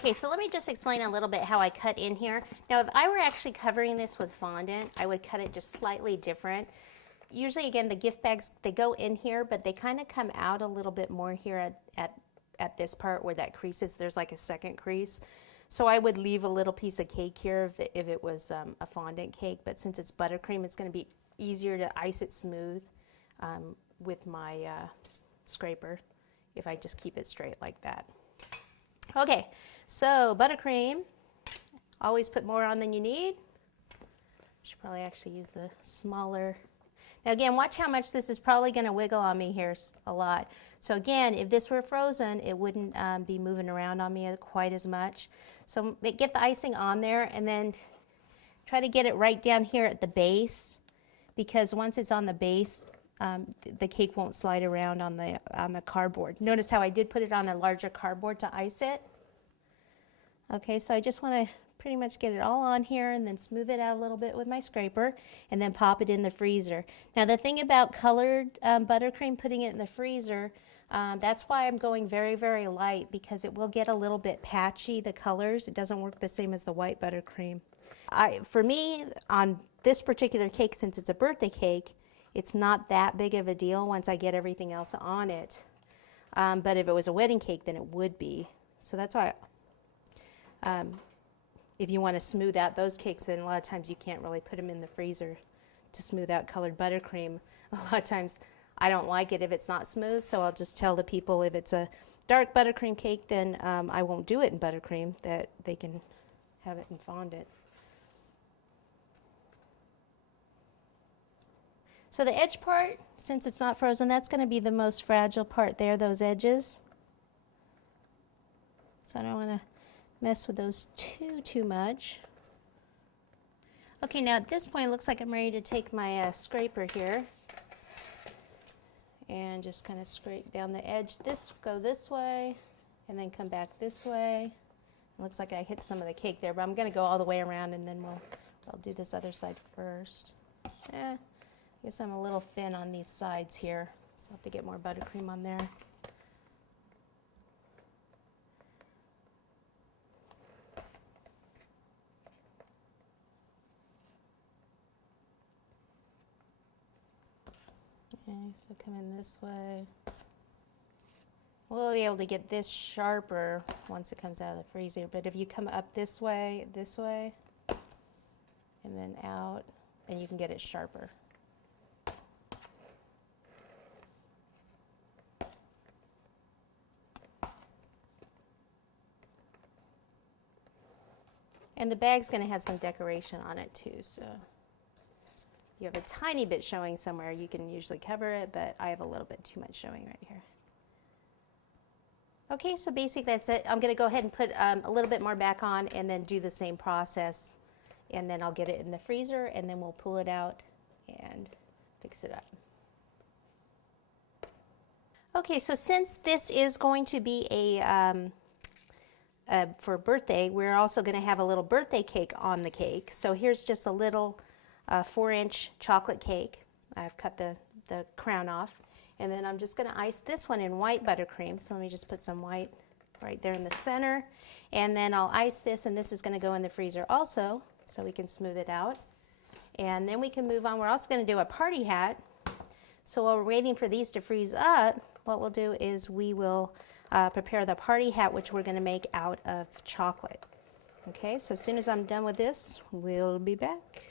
Okay, so let me just explain a little bit how I cut in here. Now, if I were actually covering this with fondant, I would cut it just slightly different. Usually, again, the gift bags, they go in here, but they kind of come out a little bit more here at this part where that crease is. There's like a second crease. So I would leave a little piece of cake here if it was a fondant cake, but since it's buttercream, it's going to be easier to ice it smooth with my scraper if I just keep it straight like that. Okay, so buttercream, always put more on than you need. Should probably actually use the smaller. Now again, watch how much this is probably going to wiggle on me here a lot. So again, if this were frozen, it wouldn't be moving around on me quite as much. So get the icing on there and then try to get it right down here at the base, because once it's on the base, the cake won't slide around on the cardboard. Notice how I did put it on a larger cardboard to ice it. Okay, so I just want to pretty much get it all on here and then smooth it out a little bit with my scraper and then pop it in the freezer. Now the thing about colored buttercream, putting it in the freezer, that's why I'm going very, very light, because it will get a little bit patchy, the colors. It doesn't work the same as the white buttercream. For me, on this particular cake, since it's a birthday cake, it's not that big of a deal once I get everything else on it. But if it was a wedding cake, then it would be. So that's why if you want to smooth out those cakes, and a lot of times you can't really put them in the freezer to smooth out colored buttercream. A lot of times I don't like it if it's not smooth, so I'll just tell the people if it's a dark buttercream cake, then I won't do it in buttercream, that they can have it in fondant. So the edge part, since it's not frozen, that's going to be the most fragile part there, those edges. So I don't want to mess with those too much. Okay, now at this point it looks like I'm ready to take my scraper here and just kind of scrape down the edge. Go this way and then come back this way. It looks like I hit some of the cake there, but I'm going to go all the way around and then I'll do this other side first. I guess I'm a little thin on these sides here, so I'll have to get more buttercream on there. Okay, so come in this way. We'll be able to get this sharper once it comes out of the freezer, but if you come up this way, and then out, then you can get it sharper. And the bag's going to have some decoration on it too, so you have a tiny bit showing somewhere, you can usually cover it, but I have a little bit too much showing right here. Okay, so basically that's it. I'm going to go ahead and put a little bit more back on and then do the same process, and then I'll get it in the freezer and then we'll pull it out and fix it up. Okay, so since this is going to be for birthday, we're also going to have a little birthday cake on the cake. So here's just a little 4-inch chocolate cake. I've cut the crown off, and then I'm just going to ice this one in white buttercream. So let me just put some white right there in the center, and then I'll ice this, and this is going to go in the freezer also, so we can smooth it out. And then we can move on. We're also going to do a party hat. So while we're waiting for these to freeze up, what we'll do is we will prepare the party hat, which we're going to make out of chocolate. Okay, so as soon as I'm done with this, we'll be back.